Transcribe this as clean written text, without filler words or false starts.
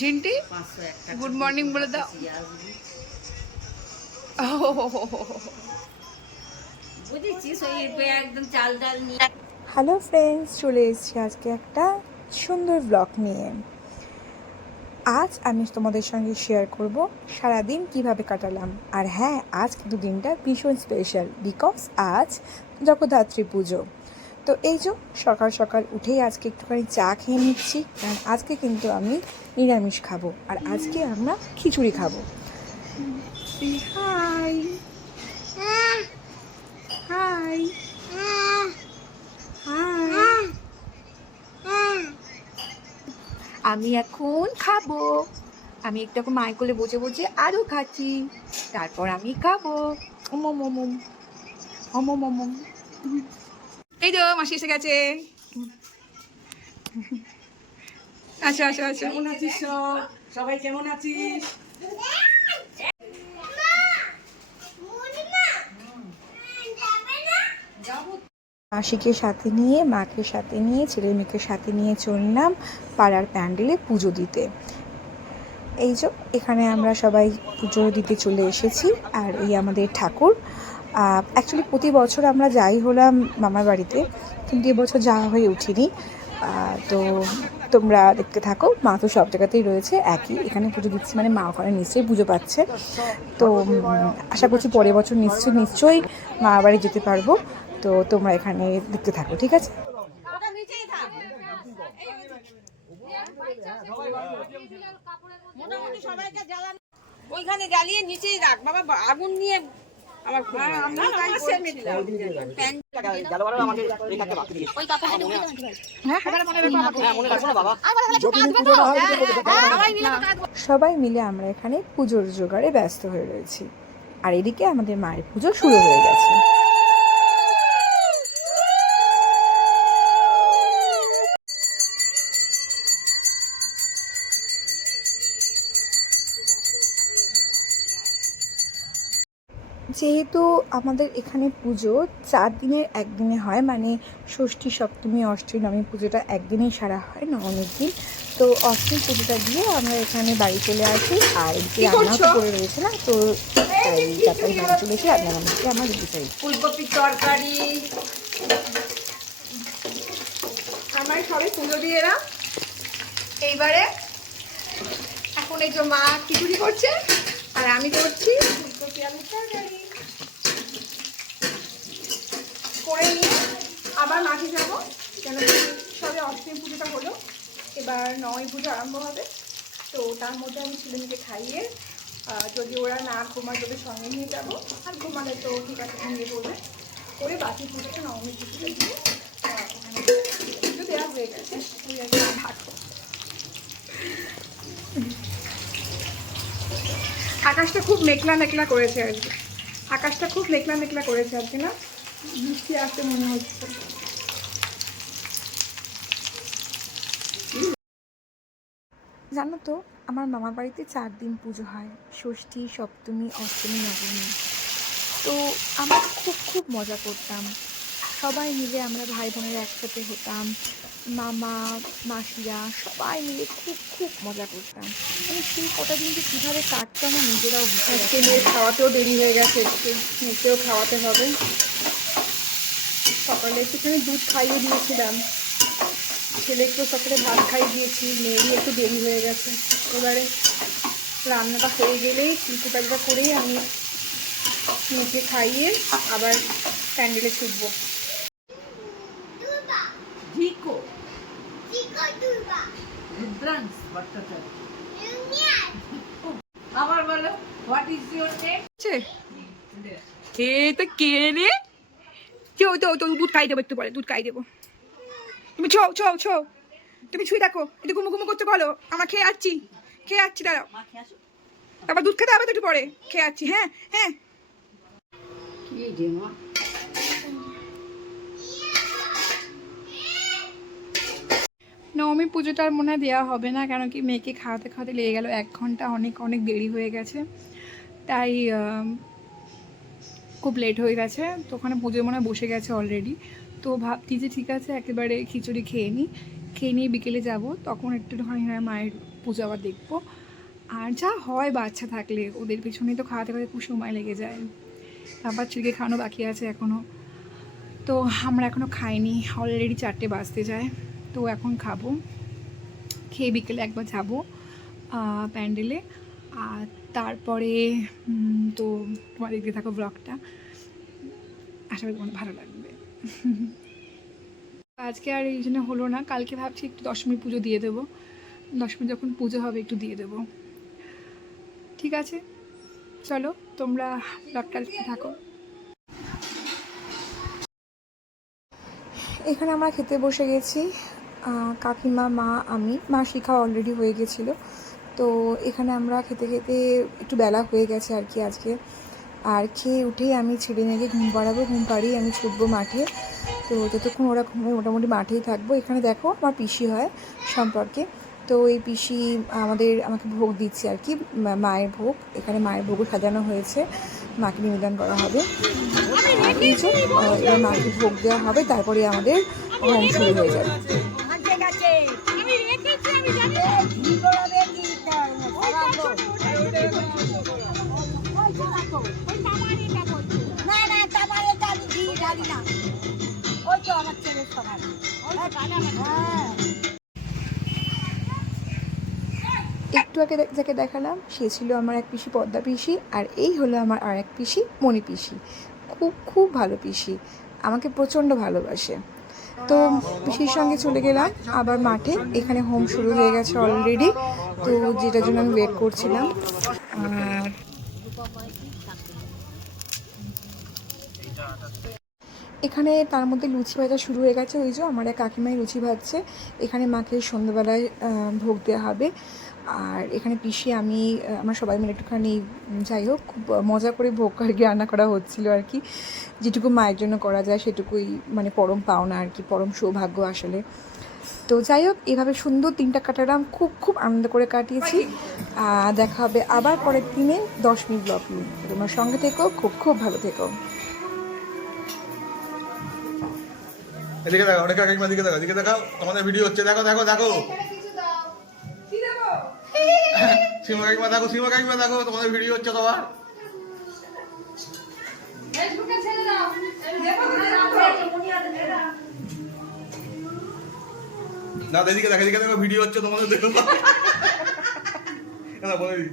Jhinti good morning বলে দাও। Hello friends, চলে এসেছি আজকে একটা সুন্দর ব্লগ নিয়ে। আজ আমি তোমাদের সঙ্গে শেয়ার করব সারাদিন কিভাবে কাটালাম। আর হ্যাঁ, আজ কিন্তু দিনটা ভীষণ স্পেশাল, বিকজ আজ জগদ্ধাত্রী পুজো। তো এই যে সকাল সকাল উঠেই আজকে একটুখানি চা খেয়ে নিচ্ছি, কারণ আজকে কিন্তু আমি নিরামিষ খাবো, আর আজকে আমরা খিচুড়ি খাবো। হাই হাই হাই, আমি এখন খাবো। আমি একটু এখন মায়ের কোলে বসে বসে আরও খাচ্ছি, তারপর আমি খাবো। ওমম ওমম ওমম ওমম। এই তো মাসি এসে গেছে। আচ্ছা আচ্ছা আচ্ছা, কেমন আছিস সবাই? কেমন আছিস? মাসিকে সাথে নিয়ে, মাকে সাথে নিয়ে, ছেলে মেয়েকে সাথে নিয়ে চললাম পাড়ার প্যান্ডেলে পুজো দিতে। এই যে এখানে আমরা সবাই পুজো দিতে চলে এসেছি। আর এই আমাদের ঠাকুর। অ্যাকচুয়ালি প্রতি বছর আমরা যাই হলাম মামার বাড়িতে, কিন্তু এবছর যাওয়া হয়ে উঠিনি। তো তোমরা দেখতে থাকো, মা তো সব জায়গাতেই রয়েছে একই, এখানে পুজো দিচ্ছি মানে মা ওখানে নিশ্চয়ই পুজো পাচ্ছে। তো আশা করছি পরের বছর নিশ্চয়ই মা বাড়ি যেতে পারবো। তো তোমরা এখানে দেখতে থাকো, ঠিক আছে? মোটামুটি সবাইকে জ্বালানো ওইখানে জ্বালিয়ে নিচেই রাখ বাবা, আগুন নিয়ে আমার সবাই মিলে আমরা এখানে পুজোর জোগাড়ে ব্যস্ত হয়ে রয়েছি, আর এদিকে আমাদের মায়ের পুজো শুরু হয়ে গেছে। যেহেতু আমাদের এখানে পুজো 4 দিনের একদিনে হয়, মানে ষষ্ঠী, সপ্তমী, অষ্টমী, নবমী পুজোটা একদিনেই সারা হয়, নবমীর দিন। তো অষ্টমী পুজোটা দিয়ে আমরা এখানে বাড়ি চলে আসি। আর এদিকে রান্নাও তো করে রয়েছে না, তো তাই তাড়াতাড়ি বাড়ি চলে এসে রান্না বান্নাকে আমার দিতে চাই। ফুলকপির তরকারি আমার সবাই পুজো দিয়ে এলাম। এইবারে এখন এই যে মা খিচুড়ি করছে আর আমি করছি ফুলকপি আলুর তরকারি। করে নিয়ে আবার মাঠে যাবো, কেন সবে অষ্টমী পুজোটা হলো, এবার নবমী পুজো আরম্ভ হবে। তো তার মধ্যে আমি ছেলে মেয়েকে খাইয়ে, যদি ওরা না ঘুমায় তোদের সঙ্গে নিয়ে যাবো, আর ঘুমালে তো ঠিক আছে ঘুমিয়ে পড়বে, করে বাকি পুজোটা নবমী পুজোটা দিয়ে ওখানে পুজো দেওয়া হয়ে গেছে। ওই আর কি থাকবো। আকাশটা খুব মেঘলা মেঘলা করেছে আজকে, আকাশটা খুব মেঘলা মেঘলা করেছে আজকে, না বৃষ্টি আসতে মনে হচ্ছে। জানো তো, আমার মামার বাড়িতে 4 দিন পুজো হয়, ষষ্ঠী, সপ্তমী, অষ্টমী, নবমী। তো আমরা খুব মজা করতাম, সবাই মিলে আমরা ভাই বোনেরা একসাথে হতাম, মামা মাসিরা সবাই মিলে খুব মজা করতাম। মানে সেই কটা দিন যে কীভাবে কাটতো আমরা নিজেরাও বুঝতে আজকে মেয়ের খাওয়াতেও দেরি হয়ে গেছে, একটু মেয়েকেও খাওয়াতে হবে। সকালে একটুখানি দুধ খাইয়ে দিয়েছিলাম, ছেলেকেও সকালে ভাত খাইয়ে দিয়েছি, মেয়েরই একটু দেরি হয়ে গেছে। এবারে রান্নাটা হয়ে গেলেই ফুলকো পাকটা করেই আমি মেয়েকে খাইয়ে আবার প্যান্ডেলে ছুটবো। আবার বলো, হোয়াট ইজ ইউর নেম? এ তো কে রে? কেউ তো দুধ খাই দেবো, একটু পরে দুধ খাই দেবো। তুমি ছো তুমি ছুঁই দেখো, একটু ঘুমু করতে বলো, আমরা খেয়ে যাচ্ছি দাঁড়াও, তারপর দুধ খেতে হবে তো একটু পরে, খেয়ে যাচ্ছি। হ্যাঁ হ্যাঁ, নবমী পুজোটার মনে হয় দেওয়া হবে না, কেন কি মেয়েকে খাওয়াতে লেগে গেল 1 ঘন্টা, অনেক দেরি হয়ে গেছে, তাই খুব লেট হয়ে গেছে। তো ওখানে পুজো মনে হয় বসে গেছে অলরেডি। তো ভাবছি যে ঠিক আছে একেবারে খিচুড়ি খেয়ে নিয়ে বিকেলে যাব, তখন একটুখানি মায়ের পুজো আবার দেখবো। আর যা হয় বাচ্চা থাকলে, ওদের পিছনে তো খাওয়াতে খাওয়াতে খুব সময় লেগে যায়। তারপর ছেলেকে খাওয়ানো বাকি আছে এখনও, তো আমরা এখনও খাইনি, অলরেডি 4টে বাজতে যায়। তো এখন খাবো, খেয়ে বিকেলে একবার যাবো প্যান্ডেলে। আর তারপরে তো তোমার দেখতে থাকো ব্লগটা, আশা করি তোমার ভালো লাগবে। আজকে আর এই জন্য হলো না, কালকে ভাবছি একটু দশমী পুজো দিয়ে দেবো, দশমী যখন পুজো হবে একটু দিয়ে দেবো। ঠিক আছে, চলো তোমরা ব্লগটা দেখতে থাকো। এখানে আমরা খেতে বসে গেছি, কাকিমা, মা, আমি। মা শিখা অলরেডি হয়ে গেছিলো, তো এখানে আমরা খেতে খেতে একটু বেলা হয়ে গেছে আর কি আজকে। আর খেয়ে উঠেই আমি ছেলে মেয়েকে ঘুম পাড়াবো, ঘুম পাড়িয়ে আমি ছুটবো মাঠে। তো যতক্ষণ ওরা ঘুমে মোটামুটি মাঠেই থাকবো। এখানে দেখো আমার পিসি হয় সম্পর্কে, তো এই পিসি আমাকে ভোগ দিচ্ছে আর কি, মায়ের ভোগ। এখানে মায়ের ভোগও সাজানো হয়েছে, মাকে নিবেদন করা হবে। আর এই যে এবার মাকে ভোগ দেওয়া হবে, তারপরে আমাদের হোম শুরু হয়ে যাবে। একটু আগে যাকে দেখালাম সে ছিল আমার এক পিসি, পদ্মা পিসি। আর এই হলো আমার আর এক পিসি, মণি পিসি। খুব খুব ভালো পিসি, আমাকে প্রচণ্ড ভালোবাসে। তো পিসির সঙ্গে চলে গেলাম আবার মাঠে। এখানে হোম শুরু হয়ে গেছে অলরেডি, তো যেটার জন্য আমি ওয়েট করছিলাম। আর এখানে তার মধ্যে লুচি ভাজা শুরু হয়ে গেছে। ওই যে আমার এক কাকিমাই লুচি ভাজছে। এখানে মাকে সন্ধ্যাবেলায় ভোগ দেওয়া হবে। আর এখানে পিসি, আমি, আমরা সবাই মিলে একটুখানি, যাই হোক, খুব মজা করে ভোগ আর কি রান্না করা হচ্ছিলো আর কি। যেটুকু মায়ের জন্য করা যায় সেটুকুই মানে পরম পাওনা আর কি, পরম সৌভাগ্য আসলে। তো যাই হোক, এভাবে সুন্দর দিনটা কাটালাম, খুব খুব আনন্দ করে কাটিয়েছি। দেখা হবে আবার পরের দিনে দশমী ব্লগ নিয়ে। তোমার সঙ্গে থেকো, খুব খুব ভালো থেকো। এদিকে দেখো, অনেক কাকিমা দিকে দেখো, দিকে দেখাও, আমাদের ভিডিও হচ্ছে, দেখো দেখো দেখো। সীমা কাকিমা দেখো, সীমা কাকিমা দেখো, তোমাদের ভিডিও হচ্ছে তোমার। না এদিকে দেখো, এদিকে দেখো, ভিডিও হচ্ছে তোমাদের, দেখো। বলে দিই।